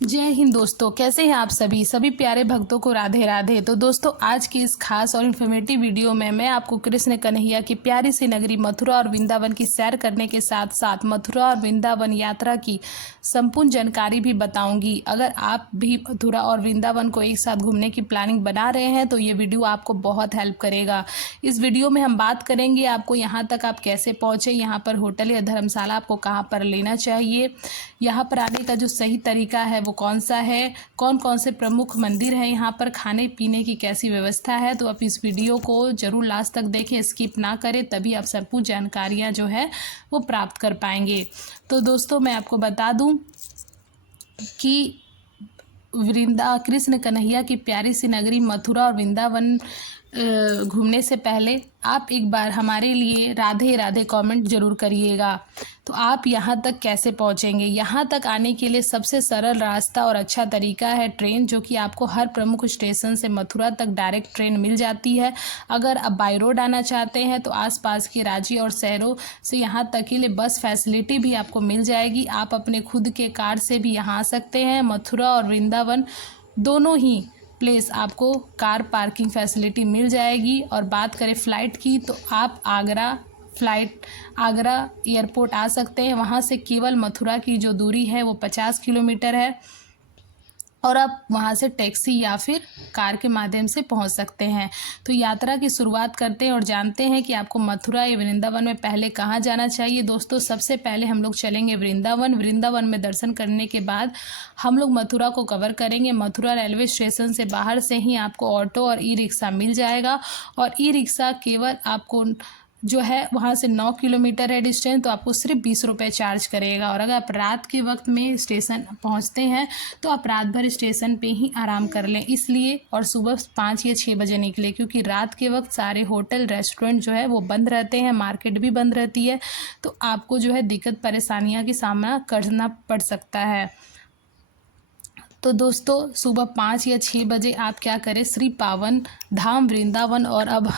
जय हिंद दोस्तों, कैसे हैं आप सभी प्यारे भक्तों को राधे राधे। तो दोस्तों, आज की इस खास और इन्फॉर्मेटिव वीडियो में मैं आपको कृष्ण कन्हैया की प्यारी सी नगरी मथुरा और वृंदावन की सैर करने के साथ साथ मथुरा और वृंदावन यात्रा की संपूर्ण जानकारी भी बताऊंगी। अगर आप भी मथुरा और वृंदावन को एक साथ घूमने की प्लानिंग बना रहे हैं तो ये वीडियो आपको बहुत हेल्प करेगा। इस वीडियो में हम बात करेंगे आपको यहाँ तक आप कैसे पहुँचे, यहाँ पर होटल या धर्मशाला आपको कहाँ पर लेना चाहिए, यहाँ पर आने का जो सही तरीका है वो कौन सा है, कौन कौन से प्रमुख मंदिर हैं यहाँ पर, खाने पीने की कैसी व्यवस्था है। तो आप इस वीडियो को जरूर लास्ट तक देखें, स्किप ना करें, तभी आप संपूर्ण जानकारियाँ जो है वो प्राप्त कर पाएंगे। तो दोस्तों, मैं आपको बता दूं कि कृष्ण कन्हैया की प्यारी सी नगरी मथुरा और वृंदावन घूमने से पहले आप एक बार हमारे लिए राधे राधे कमेंट जरूर करिएगा। तो आप यहाँ तक कैसे पहुँचेंगे? यहाँ तक आने के लिए सबसे सरल रास्ता और अच्छा तरीका है ट्रेन, जो कि आपको हर प्रमुख स्टेशन से मथुरा तक डायरेक्ट ट्रेन मिल जाती है। अगर आप बाई रोड आना चाहते हैं तो आसपास के राज्य और शहरों से यहाँ तक के लिए बस फैसिलिटी भी आपको मिल जाएगी। आप अपने खुद के कार से भी यहाँ आ सकते हैं। मथुरा और वृंदावन दोनों ही प्लेस आपको कार पार्किंग फैसिलिटी मिल जाएगी। और बात करें फ़्लाइट की तो आप आगरा एयरपोर्ट आ सकते हैं। वहाँ से केवल मथुरा की जो दूरी है वो 50 किलोमीटर है और आप वहाँ से टैक्सी या फिर कार के माध्यम से पहुँच सकते हैं। तो यात्रा की शुरुआत करते हैं और जानते हैं कि आपको मथुरा या वृंदावन में पहले कहाँ जाना चाहिए। दोस्तों, सबसे पहले हम लोग चलेंगे वृंदावन में दर्शन करने के बाद हम लोग मथुरा को कवर करेंगे। मथुरा रेलवे स्टेशन से बाहर से ही आपको ऑटो और ई रिक्शा मिल जाएगा और ई रिक्शा केवल आपको जो है वहाँ से 9 किलोमीटर है डिस्टेंस, तो आपको सिर्फ 20 रुपये चार्ज करेगा। और अगर आप रात के वक्त में स्टेशन पहुँचते हैं तो आप रात भर स्टेशन पे ही आराम कर लें इसलिए, और सुबह 5 या 6 बजे निकले, क्योंकि रात के वक्त सारे होटल रेस्टोरेंट जो है वो बंद रहते हैं, मार्केट भी बंद रहती है, तो आपको जो है दिक्कत परेशानियाँ की सामना करना पड़ सकता है। तो दोस्तों, सुबह 5 या 6 बजे आप क्या करें, श्री पावन धाम वृंदावन। और अब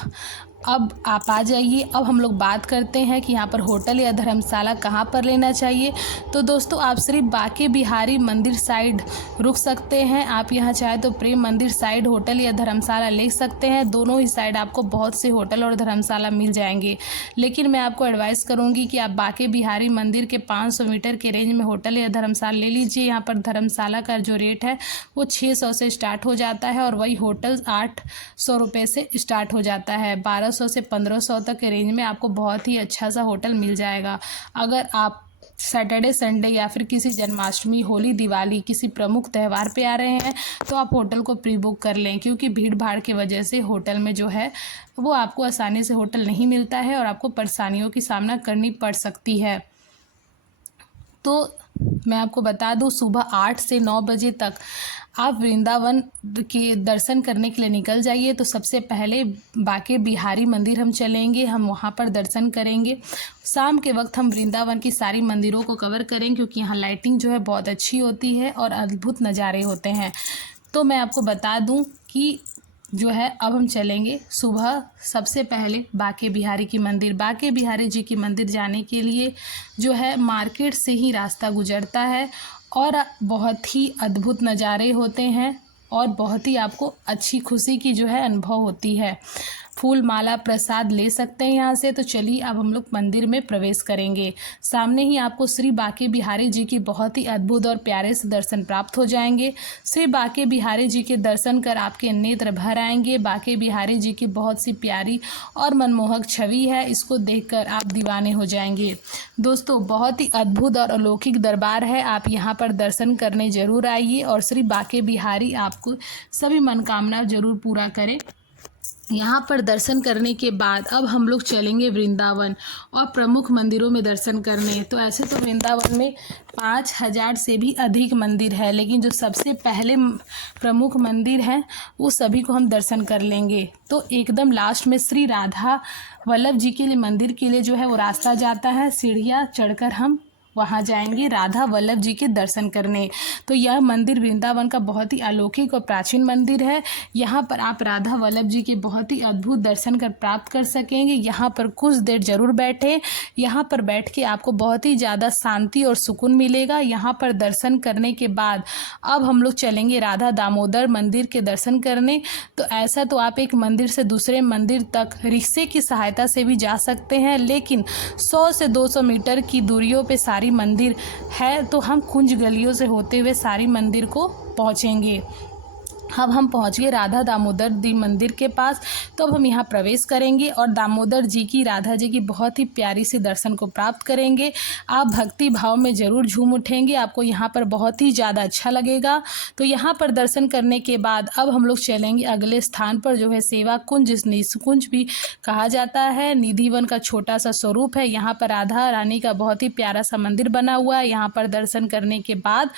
आप आ जाइए। अब हम लोग बात करते हैं कि यहाँ पर होटल या धर्मशाला कहाँ पर लेना चाहिए। तो दोस्तों, आप सिर्फ बांके बिहारी मंदिर साइड रुक सकते हैं। आप यहाँ चाहे तो प्रेम मंदिर साइड होटल या धर्मशाला ले सकते हैं। दोनों ही साइड आपको बहुत से होटल और धर्मशाला मिल जाएंगे, लेकिन मैं आपको एडवाइस करूँगी कि आप बांके बिहारी मंदिर के 500 मीटर के रेंज में होटल या धर्मशाला ले लीजिए। यहाँ पर धर्मशाला का जो रेट है वो 600 से स्टार्ट हो जाता है और वही होटल 800 रुपये से स्टार्ट हो जाता है। 1200 से 1500 तक के रेंज में आपको बहुत ही अच्छा सा होटल मिल जाएगा। अगर आप सैटरडे संडे या फिर किसी जन्माष्टमी, होली, दिवाली, किसी प्रमुख त्यौहार पे आ रहे हैं तो आप होटल को प्री बुक कर लें, क्योंकि भीड़ भाड़ की वजह से होटल में जो है वो आपको आसानी से होटल नहीं मिलता है और आपको परेशानियों की सामना करनी पड़ सकती है। तो मैं आपको बता दूं, सुबह 8 से 9 बजे तक आप वृंदावन के दर्शन करने के लिए निकल जाइए। तो सबसे पहले बांके बिहारी मंदिर हम चलेंगे, हम वहाँ पर दर्शन करेंगे। शाम के वक्त हम वृंदावन की सारी मंदिरों को कवर करेंगे, क्योंकि यहाँ लाइटिंग जो है बहुत अच्छी होती है और अद्भुत नज़ारे होते हैं। तो मैं आपको बता दूं कि जो है अब हम चलेंगे सुबह सबसे पहले बांके बिहारी की मंदिर। बांके बिहारी जी की मंदिर जाने के लिए जो है मार्केट से ही रास्ता गुजरता है और बहुत ही अद्भुत नज़ारे होते हैं और बहुत ही आपको अच्छी खुशी की जो है अनुभव होती है। फूल माला प्रसाद ले सकते हैं यहाँ से। तो चलिए अब हम लोग मंदिर में प्रवेश करेंगे। सामने ही आपको श्री बांके बिहारी जी की बहुत ही अद्भुत और प्यारे से दर्शन प्राप्त हो जाएंगे। श्री बांके बिहारी जी के दर्शन कर आपके नेत्र भर आएंगे। बांके बिहारी जी की बहुत सी प्यारी और मनमोहक छवि है, इसको देखकर आप दीवाने हो जाएंगे। दोस्तों, बहुत ही अद्भुत और अलौकिक दरबार है, आप यहाँ पर दर्शन करने जरूर आइए और श्री बांके बिहारी आपको सभी मनोकामना जरूर पूरा करें। यहाँ पर दर्शन करने के बाद अब हम लोग चलेंगे वृंदावन और प्रमुख मंदिरों में दर्शन करने। तो ऐसे तो वृंदावन में 5000 से भी अधिक मंदिर है, लेकिन जो सबसे पहले प्रमुख मंदिर हैं वो सभी को हम दर्शन कर लेंगे। तो एकदम लास्ट में श्री राधा वल्लभ जी के लिए मंदिर के लिए जो है वो रास्ता जाता है, सीढ़ियाँ चढ़कर हम वहाँ जाएंगे राधा वल्लभ जी के दर्शन करने। तो यह मंदिर वृंदावन का बहुत ही अलौकिक और प्राचीन मंदिर है। यहाँ पर आप राधा वल्लभ जी के बहुत ही अद्भुत दर्शन कर प्राप्त कर सकेंगे। यहाँ पर कुछ देर जरूर बैठें। यहाँ पर बैठ के आपको बहुत ही ज़्यादा शांति और सुकून मिलेगा। यहाँ पर दर्शन करने के बाद अब हम लोग चलेंगे राधा दामोदर मंदिर के दर्शन करने। तो ऐसा तो आप एक मंदिर से दूसरे मंदिर तक रिक्शे की सहायता से भी जा सकते हैं, लेकिन 100 से 200 मीटर की दूरियों पे सारी मंदिर है, तो हम कुंज गलियों से होते हुए सारी मंदिर को पहुंचेंगे। अब हम पहुंच गए राधा दामोदर जी मंदिर के पास। तो अब हम यहाँ प्रवेश करेंगे और दामोदर जी की, राधा जी की बहुत ही प्यारी सी दर्शन को प्राप्त करेंगे। आप भक्ति भाव में ज़रूर झूम उठेंगे, आपको यहाँ पर बहुत ही ज़्यादा अच्छा लगेगा। तो यहाँ पर दर्शन करने के बाद अब हम लोग चलेंगे अगले स्थान पर, जो है सेवा कुंज, जिस निकुंज भी कहा जाता है। निधिवन का छोटा सा स्वरूप है। यहाँ पर राधा रानी का बहुत ही प्यारा सा मंदिर बना हुआ है। यहाँ पर दर्शन करने के बाद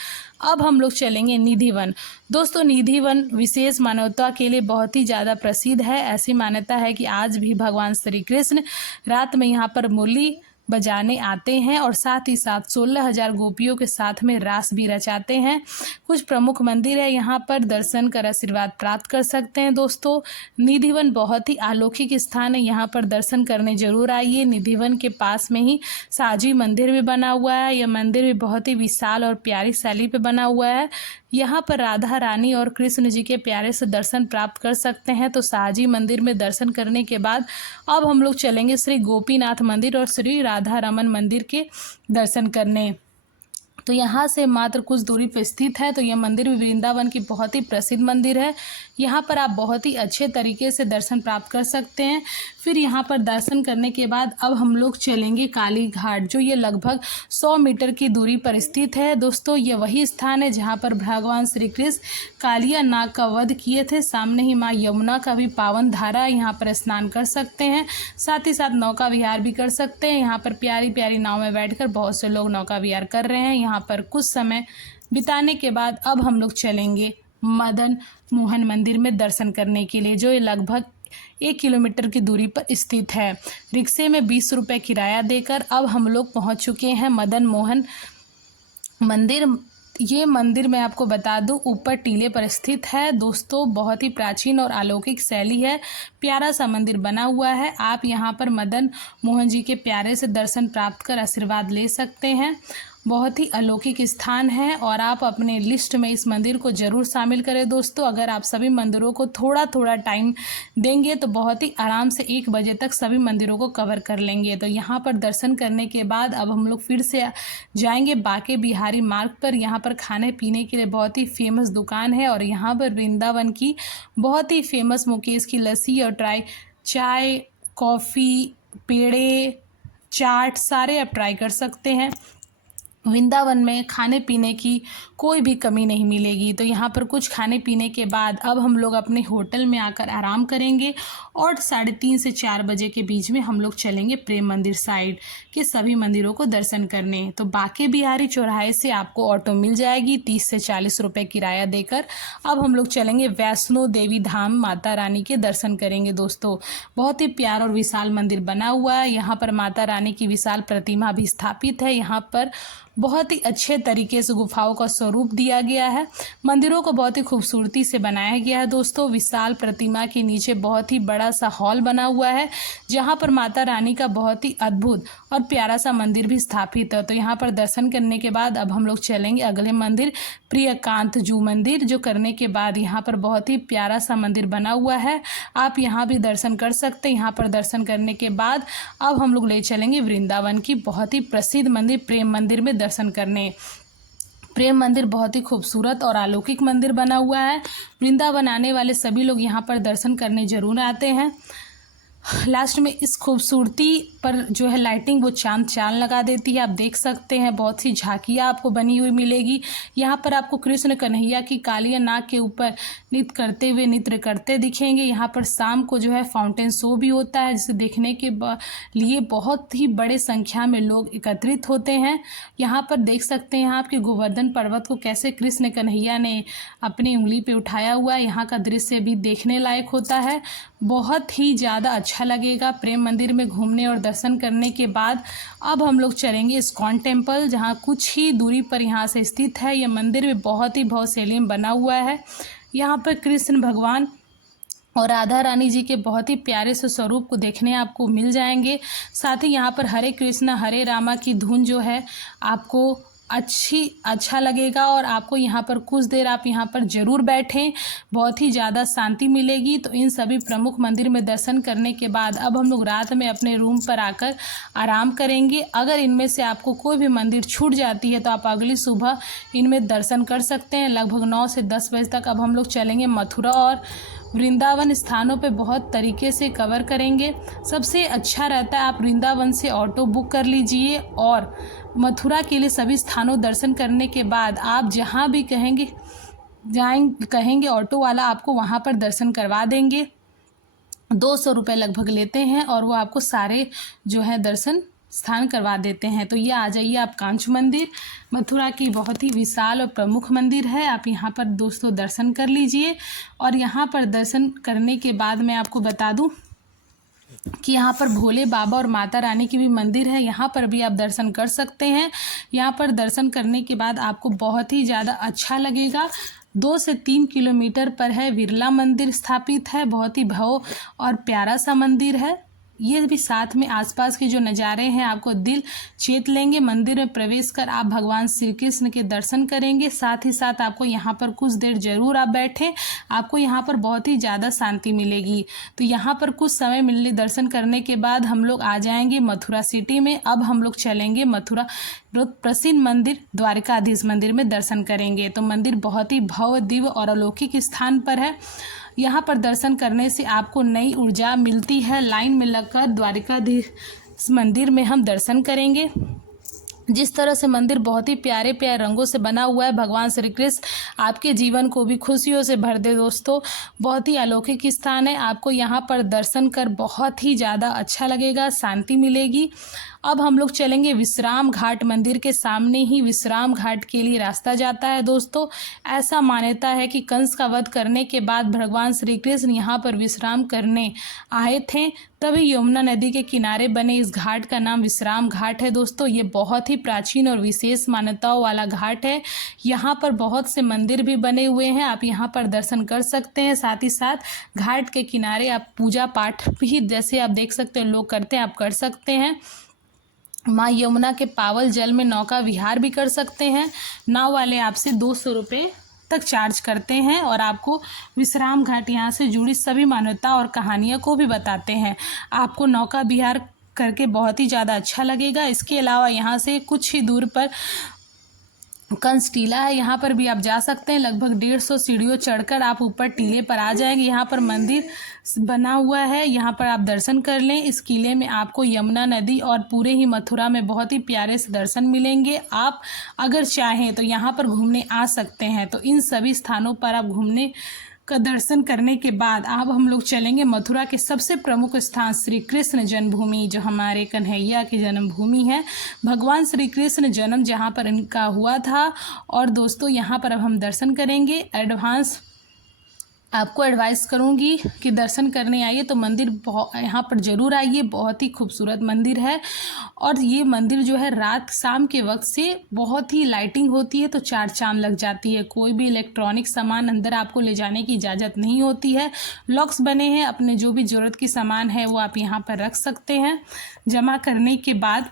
अब हम लोग चलेंगे निधिवन। दोस्तों, निधिवन विशेष मानवता के लिए बहुत ही ज़्यादा प्रसिद्ध है। ऐसी मान्यता है कि आज भी भगवान श्री कृष्ण रात में यहाँ पर मुरली बजाने आते हैं और साथ ही साथ 16,000 गोपियों के साथ में रास भी रचाते हैं। कुछ प्रमुख मंदिर है, यहाँ पर दर्शन कर आशीर्वाद प्राप्त कर सकते हैं। दोस्तों, निधिवन बहुत ही अलौकिक स्थान है, यहाँ पर दर्शन करने जरूर आइए। निधिवन के पास में ही साजी मंदिर भी बना हुआ है। यह मंदिर भी बहुत ही विशाल और प्यारी शैली पे बना हुआ है। यहाँ पर राधा रानी और कृष्ण जी के प्यारे से दर्शन प्राप्त कर सकते हैं। तो साजी मंदिर में दर्शन करने के बाद अब हम लोग चलेंगे श्री गोपीनाथ मंदिर और श्री राधा रमन मंदिर के दर्शन करने। तो यहाँ से मात्र कुछ दूरी पर स्थित है। तो यह मंदिर भी वृंदावन की बहुत ही प्रसिद्ध मंदिर है। यहाँ पर आप बहुत ही अच्छे तरीके से दर्शन प्राप्त कर सकते हैं। फिर यहाँ पर दर्शन करने के बाद अब हम लोग चलेंगे काली घाट, जो ये लगभग 100 मीटर की दूरी पर स्थित है। दोस्तों, ये वही स्थान है जहाँ पर भगवान श्री कृष्ण कालिया नाग का वध किए थे। सामने ही माँ यमुना का भी पावन धारा है, यहाँ पर स्नान कर सकते हैं। साथ ही साथ नौका विहार भी कर सकते हैं। यहाँ पर प्यारी प्यारी नाव में बैठकर बहुत से लोग नौका विहार कर रहे हैं। यहाँ पर कुछ समय बिताने के बाद अब हम लोग चलेंगे मदन मोहन मंदिर में दर्शन करने के लिए, जो लगभग 1 किलोमीटर की दूरी पर स्थित है। रिक्शे में 20 रुपये किराया देकर अब हम लोग पहुंच चुके हैं मदन मोहन मंदिर। ये मंदिर मैं आपको बता दूं ऊपर टीले पर स्थित है। दोस्तों, बहुत ही प्राचीन और अलौकिक शैली है, प्यारा सा मंदिर बना हुआ है। आप यहाँ पर मदन मोहन जी के प्यारे से दर्शन प्राप्त कर आशीर्वाद ले सकते हैं। बहुत ही अलौकिक स्थान है और आप अपने लिस्ट में इस मंदिर को ज़रूर शामिल करें। दोस्तों, अगर आप सभी मंदिरों को थोड़ा थोड़ा टाइम देंगे तो बहुत ही आराम से 1 बजे तक सभी मंदिरों को कवर कर लेंगे। तो यहाँ पर दर्शन करने के बाद अब हम लोग फिर से जाएंगे बांके बिहारी मार्ग पर। यहाँ पर खाने पीने के लिए बहुत ही फेमस दुकान है और यहाँ पर वृंदावन की बहुत ही फेमस मुकेश की लस्सी और चाय, कॉफ़ी, पेड़े, चाट सारे आप ट्राई कर सकते हैं। वृंदावन में खाने पीने की कोई भी कमी नहीं मिलेगी। तो यहाँ पर कुछ खाने पीने के बाद अब हम लोग अपने होटल में आकर आराम करेंगे और 3:30 से 4 बजे के बीच में हम लोग चलेंगे प्रेम मंदिर साइड के सभी मंदिरों को दर्शन करने। तो बांके बिहारी चौराहे से आपको ऑटो मिल जाएगी 30 से 40 रुपये किराया देकर। अब हम लोग चलेंगे वैष्णो देवी धाम, माता रानी के दर्शन करेंगे। दोस्तों, बहुत ही प्यारा और विशाल मंदिर बना हुआ है। यहाँ पर माता रानी की विशाल प्रतिमा भी स्थापित है। यहाँ पर बहुत ही अच्छे तरीके से गुफाओं का स्वरूप दिया गया है। मंदिरों को बहुत ही खूबसूरती से बनाया गया है। दोस्तों, विशाल प्रतिमा के नीचे बहुत ही बड़ा सा हॉल बना हुआ है, जहां पर माता रानी का बहुत ही अद्भुत और प्यारा सा मंदिर भी स्थापित है। तो यहाँ पर दर्शन करने के बाद अब हम लोग चलेंगे अगले मंदिर प्रियकांत जू मंदिर, जो करने के बाद यहाँ पर बहुत ही प्यारा सा मंदिर बना हुआ है। आप यहाँ भी दर्शन कर सकते हैं। यहाँ पर दर्शन करने के बाद अब हम लोग ले चलेंगे वृंदावन की बहुत ही प्रसिद्ध मंदिर प्रेम मंदिर में दर्शन करने। प्रेम मंदिर बहुत ही खूबसूरत और अलौकिक मंदिर बना हुआ है। वृंदावन आने वाले सभी लोग यहाँ पर दर्शन करने जरूर आते हैं। लास्ट में इस खूबसूरती पर जो है लाइटिंग वो चांद लगा देती है। आप देख सकते हैं बहुत सी झांकियाँ आपको बनी हुई मिलेगी। यहाँ पर आपको कृष्ण कन्हैया की कालिया नाग के ऊपर नृत्य करते दिखेंगे। यहाँ पर शाम को जो है फाउंटेन शो भी होता है, जिसे देखने के लिए बहुत ही बड़े संख्या में लोग एकत्रित होते हैं। यहाँ पर देख सकते हैं आपके गोवर्धन पर्वत को कैसे कृष्ण कन्हैया ने अपनी उंगली पे उठाया हुआ है। यहाँ का दृश्य भी देखने लायक होता है। बहुत ही ज़्यादा अच्छा लगेगा प्रेम मंदिर में घूमने और दर्शन करने के बाद अब हम लोग चलेंगे इस्कॉन टेम्पल, जहाँ कुछ ही दूरी पर यहाँ से स्थित है। यह मंदिर भी बहुत ही भव्य में बना हुआ है। यहाँ पर कृष्ण भगवान और राधा रानी जी के बहुत ही प्यारे से स्वरूप को देखने आपको मिल जाएंगे। साथ ही यहाँ पर हरे कृष्णा हरे रामा की धुन जो है आपको अच्छा लगेगा और आपको यहाँ पर कुछ देर आप यहाँ पर ज़रूर बैठें, बहुत ही ज़्यादा शांति मिलेगी। तो इन सभी प्रमुख मंदिर में दर्शन करने के बाद अब हम लोग रात में अपने रूम पर आकर आराम करेंगे। अगर इनमें से आपको कोई भी मंदिर छूट जाती है तो आप अगली सुबह इनमें दर्शन कर सकते हैं। लगभग 9 से 10 बजे तक अब हम लोग चलेंगे मथुरा और वृंदावन स्थानों पे बहुत तरीके से कवर करेंगे। सबसे अच्छा रहता है आप वृंदावन से ऑटो बुक कर लीजिए और मथुरा के लिए सभी स्थानों दर्शन करने के बाद आप जहाँ भी कहेंगे ऑटो वाला आपको वहाँ पर दर्शन करवा देंगे। 200 रुपये लगभग लेते हैं और वो आपको सारे जो है दर्शन स्थान करवा देते हैं। तो ये आ जाइए आप कांच मंदिर, मथुरा की बहुत ही विशाल और प्रमुख मंदिर है। आप यहाँ पर दोस्तों दर्शन कर लीजिए। और यहाँ पर दर्शन करने के बाद मैं आपको बता दूँ कि यहाँ पर भोले बाबा और माता रानी की भी मंदिर है, यहाँ पर भी आप दर्शन कर सकते हैं। यहाँ पर दर्शन करने के बाद आपको बहुत ही ज़्यादा अच्छा लगेगा। 2 से 3 किलोमीटर पर है बिरला मंदिर स्थापित है, बहुत ही भव्य और प्यारा सा मंदिर है। ये भी साथ में आसपास के जो नज़ारे हैं आपको दिल चेत लेंगे। मंदिर में प्रवेश कर आप भगवान श्री कृष्ण के दर्शन करेंगे। साथ ही साथ आपको यहाँ पर कुछ देर ज़रूर आप बैठें, आपको यहाँ पर बहुत ही ज़्यादा शांति मिलेगी। तो यहाँ पर कुछ समय मिलने दर्शन करने के बाद हम लोग आ जाएंगे मथुरा सिटी में। अब हम लोग चलेंगे मथुरा प्रसिद्ध मंदिर द्वारिकाधीश मंदिर में दर्शन करेंगे। तो मंदिर बहुत ही भव्य दिव्य और अलौकिक स्थान पर है। यहाँ पर दर्शन करने से आपको नई ऊर्जा मिलती है। लाइन में लगकर द्वारिकाधीश मंदिर में हम दर्शन करेंगे। जिस तरह से मंदिर बहुत ही प्यारे प्यारे रंगों से बना हुआ है, भगवान श्री कृष्ण आपके जीवन को भी खुशियों से भर दे। दोस्तों बहुत ही अलौकिक स्थान है, आपको यहाँ पर दर्शन कर बहुत ही ज़्यादा अच्छा लगेगा, शांति मिलेगी। अब हम लोग चलेंगे विश्राम घाट। मंदिर के सामने ही विश्राम घाट के लिए रास्ता जाता है। दोस्तों ऐसा मान्यता है कि कंस का वध करने के बाद भगवान श्री कृष्ण यहाँ पर विश्राम करने आए थे, तभी यमुना नदी के किनारे बने इस घाट का नाम विश्राम घाट है। दोस्तों ये बहुत ही प्राचीन और विशेष मान्यताओं वाला घाट है। यहाँ पर बहुत से मंदिर भी बने हुए हैं, आप यहाँ पर दर्शन कर सकते हैं। साथ ही साथ घाट के किनारे आप पूजा पाठ भी जैसे आप देख सकते हैं लोग करते हैं, आप कर सकते हैं। माँ यमुना के पावल जल में नौका विहार भी कर सकते हैं। नाव वाले आपसे 200 रुपये तक चार्ज करते हैं और आपको विश्राम घाट यहाँ से जुड़ी सभी मान्यता और कहानियों को भी बताते हैं। आपको नौका विहार करके बहुत ही ज़्यादा अच्छा लगेगा। इसके अलावा यहाँ से कुछ ही दूर पर कंस टीला है, यहाँ पर भी आप जा सकते हैं। लगभग 150 सीढ़ियों चढ़कर आप ऊपर टीले पर आ जाएंगे। यहाँ पर मंदिर बना हुआ है, यहाँ पर आप दर्शन कर लें। इस किले में आपको यमुना नदी और पूरे ही मथुरा में बहुत ही प्यारे से दर्शन मिलेंगे। आप अगर चाहें तो यहाँ पर घूमने आ सकते हैं। तो इन सभी स्थानों पर आप घूमने का दर्शन करने के बाद अब हम लोग चलेंगे मथुरा के सबसे प्रमुख स्थान श्री कृष्ण जन्मभूमि, जो हमारे कन्हैया की जन्मभूमि है। भगवान श्री कृष्ण जन्म जहाँ पर इनका हुआ था। और दोस्तों यहाँ पर अब हम दर्शन करेंगे। आपको एडवाइस करूंगी कि दर्शन करने आइए तो मंदिर यहाँ पर ज़रूर आइए, बहुत ही खूबसूरत मंदिर है। और ये मंदिर जो है रात शाम के वक्त से बहुत ही लाइटिंग होती है तो 4 चांद लग जाती है। कोई भी इलेक्ट्रॉनिक सामान अंदर आपको ले जाने की इजाज़त नहीं होती है। लॉक्स बने हैं, अपने जो भी ज़रूरत की सामान है वो आप यहाँ पर रख सकते हैं। जमा करने के बाद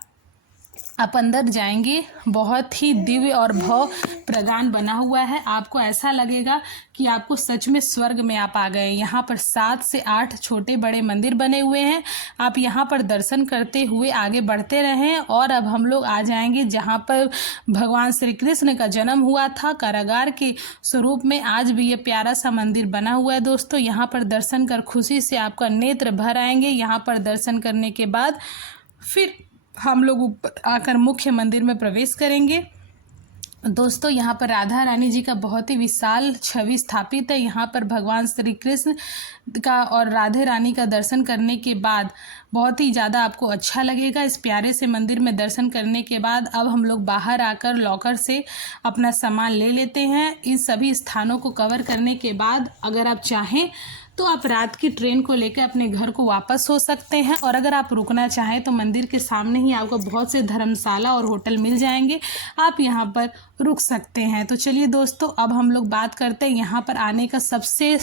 आप अंदर जाएंगे, बहुत ही दिव्य और भव्य प्रांगण बना हुआ है। आपको ऐसा लगेगा कि आपको सच में स्वर्ग में आप आ गए। यहाँ पर 7 से 8 छोटे बड़े मंदिर बने हुए हैं। आप यहाँ पर दर्शन करते हुए आगे बढ़ते रहें। और अब हम लोग आ जाएंगे जहाँ पर भगवान श्री कृष्ण का जन्म हुआ था, कारागार के स्वरूप में आज भी ये प्यारा सा मंदिर बना हुआ है। दोस्तों यहाँ पर दर्शन कर खुशी से आपका नेत्र भर आएंगे। यहाँ पर दर्शन करने के बाद फिर हम लोग ऊपर आकर मुख्य मंदिर में प्रवेश करेंगे। दोस्तों यहाँ पर राधा रानी जी का बहुत ही विशाल छवि स्थापित है। यहाँ पर भगवान श्री कृष्ण का और राधे रानी का दर्शन करने के बाद बहुत ही ज़्यादा आपको अच्छा लगेगा। इस प्यारे से मंदिर में दर्शन करने के बाद अब हम लोग बाहर आकर लॉकर से अपना सामान ले लेते हैं। इन सभी स्थानों को कवर करने के बाद अगर आप चाहें तो आप रात की ट्रेन को लेकर अपने घर को वापस हो सकते हैं। और अगर आप रुकना चाहें तो मंदिर के सामने ही आपको बहुत से धर्मशाला और होटल मिल जाएंगे, आप यहाँ पर रुक सकते हैं। तो चलिए दोस्तों, अब हम लोग बात करते हैं यहाँ पर आने का सबसे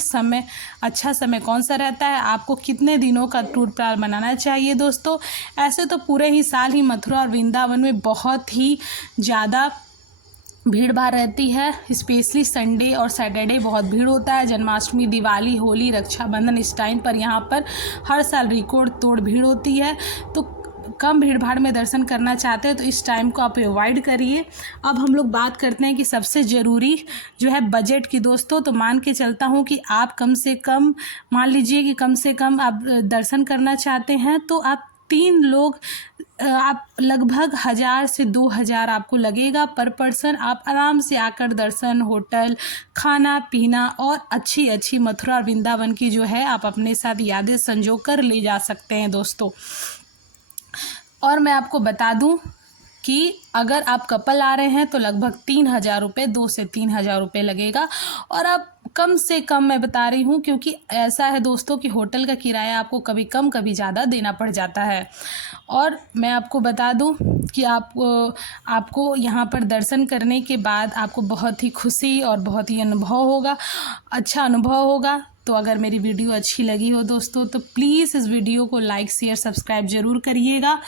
अच्छा समय कौन सा रहता है, आपको कितने दिनों का टूर प्लान बनाना चाहिए। दोस्तों, ऐसे तो पूरे ही साल ही मथुरा और वृंदावन में बहुत ही ज़्यादा भीड़ भाड़ रहती है, स्पेशली संडे और सैटरडे बहुत भीड़ होता है। जन्माष्टमी, दिवाली, होली, रक्षाबंधन, इस टाइम पर यहाँ पर हर साल रिकॉर्ड तोड़ भीड़ होती है। तो कम भीड़ भाड़ में दर्शन करना चाहते हैं तो इस टाइम को आप अवॉइड करिए। अब हम लोग बात करते हैं कि सबसे ज़रूरी जो है बजट की। दोस्तों, तो मान के चलता हूँ कि आप कम से कम, मान लीजिए कि कम से कम आप दर्शन करना चाहते हैं तो आप 3 लोग, आप लगभग 1000 से 2000 आपको लगेगा पर पर्सन। आप आराम से आकर दर्शन, होटल, खाना पीना और अच्छी मथुरा और वृंदावन की जो है आप अपने साथ यादें संजो कर ले जा सकते हैं दोस्तों। और मैं आपको बता दूं कि अगर आप कपल आ रहे हैं तो लगभग 3000 रुपये, 2 से 3000 रुपये लगेगा। और अब कम से कम मैं बता रही हूँ क्योंकि ऐसा है दोस्तों कि होटल का किराया आपको कभी कम कभी ज़्यादा देना पड़ जाता है। और मैं आपको बता दूं कि आपको यहाँ पर दर्शन करने के बाद आपको बहुत ही खुशी और बहुत ही अच्छा अनुभव होगा। तो अगर मेरी वीडियो अच्छी लगी हो दोस्तों तो प्लीज़ इस वीडियो को लाइक, शेयर, सब्सक्राइब ज़रूर करिएगा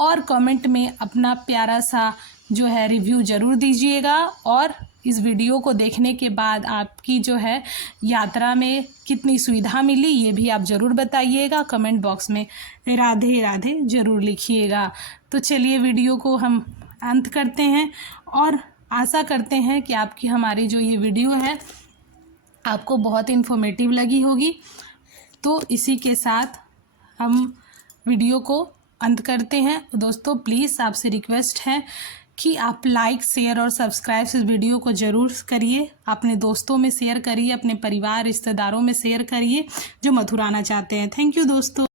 और कमेंट में अपना प्यारा सा जो है रिव्यू ज़रूर दीजिएगा। और इस वीडियो को देखने के बाद आपकी जो है यात्रा में कितनी सुविधा मिली ये भी आप ज़रूर बताइएगा। कमेंट बॉक्स में राधे राधे ज़रूर लिखिएगा। तो चलिए वीडियो को हम अंत करते हैं और आशा करते हैं कि आपकी हमारी जो ये वीडियो है आपको बहुत इन्फॉर्मेटिव लगी होगी। तो इसी के साथ हम वीडियो को अंत करते हैं। दोस्तों, प्लीज़ आपसे रिक्वेस्ट है कि आप लाइक, शेयर और सब्सक्राइब इस वीडियो को ज़रूर करिए, अपने दोस्तों में शेयर करिए, अपने परिवार रिश्तेदारों में शेयर करिए जो मथुरा आना चाहते हैं। थैंक यू दोस्तों।